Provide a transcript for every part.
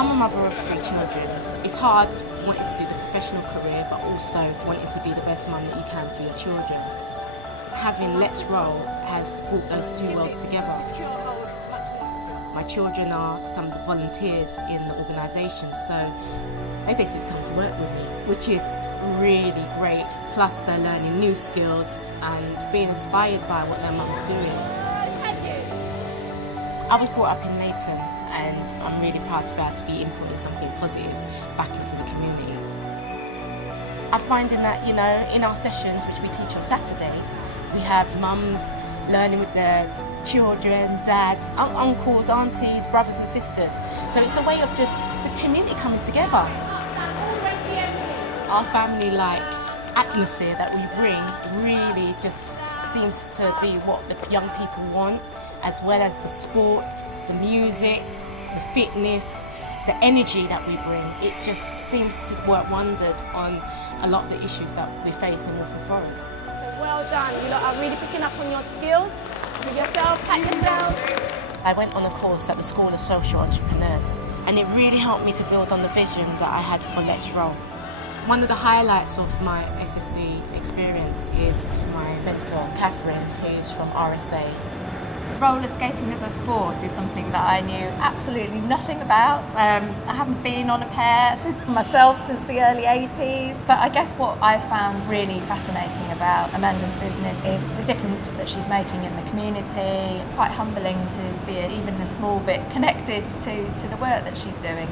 I'm a mother of 3 children. It's hard wanting to do the professional career, but also wanting to be the best mum that you can for your children. Having Let's Roll has brought those two worlds together. My children are some of the volunteers in the organisation, so they basically come to work with me, which is really great. Plus they're learning new skills and being inspired by what their mum's doing. I was brought up in Leighton and I'm really proud to be able to be inputting something positive back into the community. I'm finding that, in our sessions, which we teach on Saturdays, we have mums learning with their children, dads, uncles, aunties, brothers and sisters. So it's a way of just the community coming together. Our family-like atmosphere that we bring really just seems to be what the young people want, as well as the sport, the music, the fitness, the energy that we bring. It just seems to work wonders on a lot of the issues that we face in Waltham Forest. So well done, you lot are really picking up on your skills. Give yourself, pat yourselves. I went on a course at the School of Social Entrepreneurs and it really helped me to build on the vision that I had for Let's Roll. One of the highlights of my SSE experience is my mentor, Catherine, who's from RSA. Roller skating as a sport is something that I knew absolutely nothing about. I haven't been on a pair myself since the early 80s, but I guess what I found really fascinating about Amanda's business is the difference that she's making in the community. It's quite humbling to be even a small bit connected to the work that she's doing.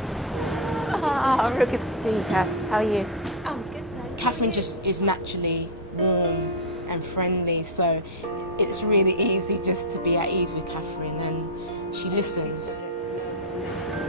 Oh, real good to see you, Kath. How are you? I'm good, thanks. Catherine just is naturally warm and friendly, so it's really easy just to be at ease with Catherine, and she listens.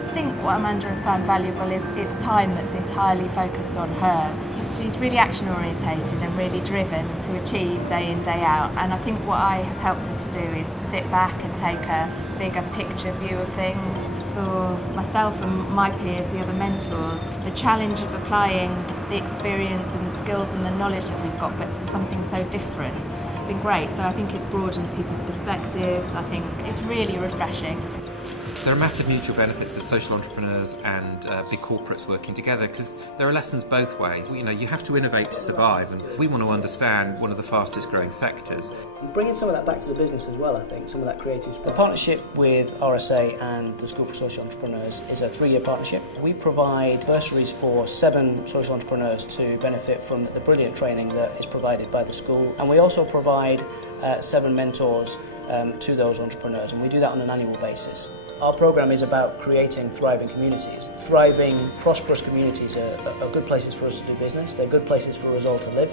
I think what Amanda has found valuable is it's time that's entirely focused on her. She's really action orientated and really driven to achieve day in, day out, and I think what I have helped her to do is sit back and take a bigger picture view of things. For myself and my peers, the other mentors, the challenge of applying the experience and the skills and the knowledge that we've got, but to something so different, it's been great. So I think it's broadened people's perspectives. I think it's really refreshing. There are massive mutual benefits of social entrepreneurs and big corporates working together, because there are lessons both ways. You have to innovate to survive, and we want to understand one of the fastest growing sectors. Bringing some of that back to the business as well, I think, some of that creative stuff. The partnership with RSA and the School for Social Entrepreneurs is a 3-year partnership. We provide bursaries for 7 social entrepreneurs to benefit from the brilliant training that is provided by the school, and we also provide 7 mentors to those entrepreneurs, and we do that on an annual basis. Our programme is about creating thriving communities. Thriving, prosperous communities are good places for us to do business. They're good places for us all to live.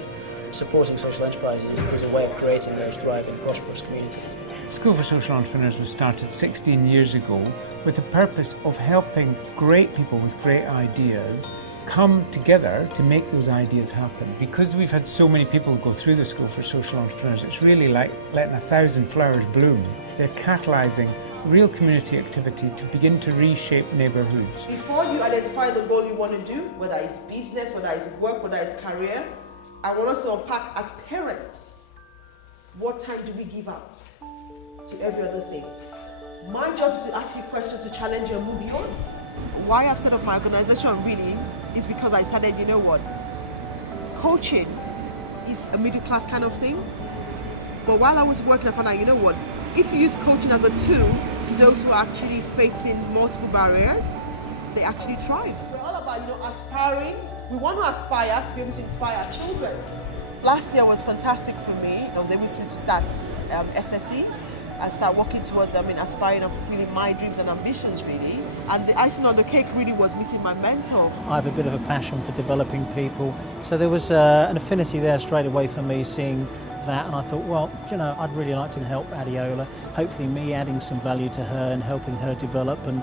Supporting social enterprises is a way of creating those thriving, prosperous communities. School for Social Entrepreneurs was started 16 years ago with the purpose of helping great people with great ideas come together to make those ideas happen. Because we've had so many people go through the School for Social Entrepreneurs, it's really like letting 1,000 flowers bloom. They're catalysing real community activity to begin to reshape neighbourhoods. Before you identify the goal you want to do, whether it's business, whether it's work, whether it's career, I want us to unpack as parents, what time do we give out to every other thing? My job is to ask you questions to challenge you and move you on. Why I've set up my organisation really is because I decided, coaching is a middle class kind of thing. But while I was working, I found out, if you use coaching as a tool to those who are actually facing multiple barriers, they actually thrive. We're all about, aspiring. We want to aspire to be able to inspire our children. Last year was fantastic for me. I was able to start SSE and start working towards, aspiring and fulfilling my dreams and ambitions, really. And the icing on the cake really was meeting my mentor. I have a bit of a passion for developing people, so there was an affinity there straight away for me seeing that, and I thought, well, I'd really like to help Adiola. Hopefully me adding some value to her and helping her develop and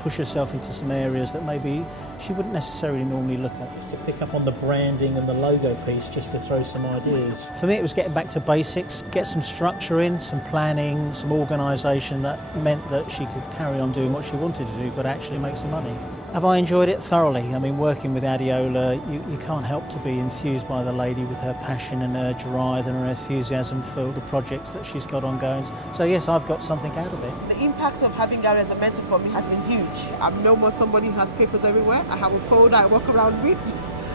push herself into some areas that maybe she wouldn't necessarily normally look at. To pick up on the branding and the logo piece, just to throw some ideas. For me it was getting back to basics, get some structure in, some planning, some organisation that meant that she could carry on doing what she wanted to do but actually make some money. Have I enjoyed it thoroughly? I mean, working with Adiola, you can't help to be enthused by the lady with her passion and her drive and her enthusiasm for the projects that she's got ongoing. So yes, I've got something out of it. The impact of having Gary as a mentor for me has been huge. I'm no more somebody who has papers everywhere. I have a folder I walk around with.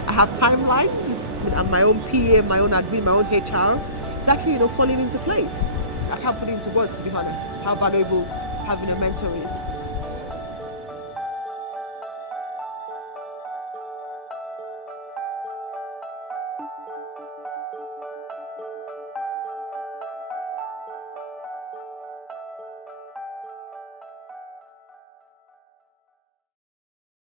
I have timelines. I'm my own PA, my own admin, my own HR. It's actually, falling into place. I can't put it into words, to be honest, how valuable having a mentor is.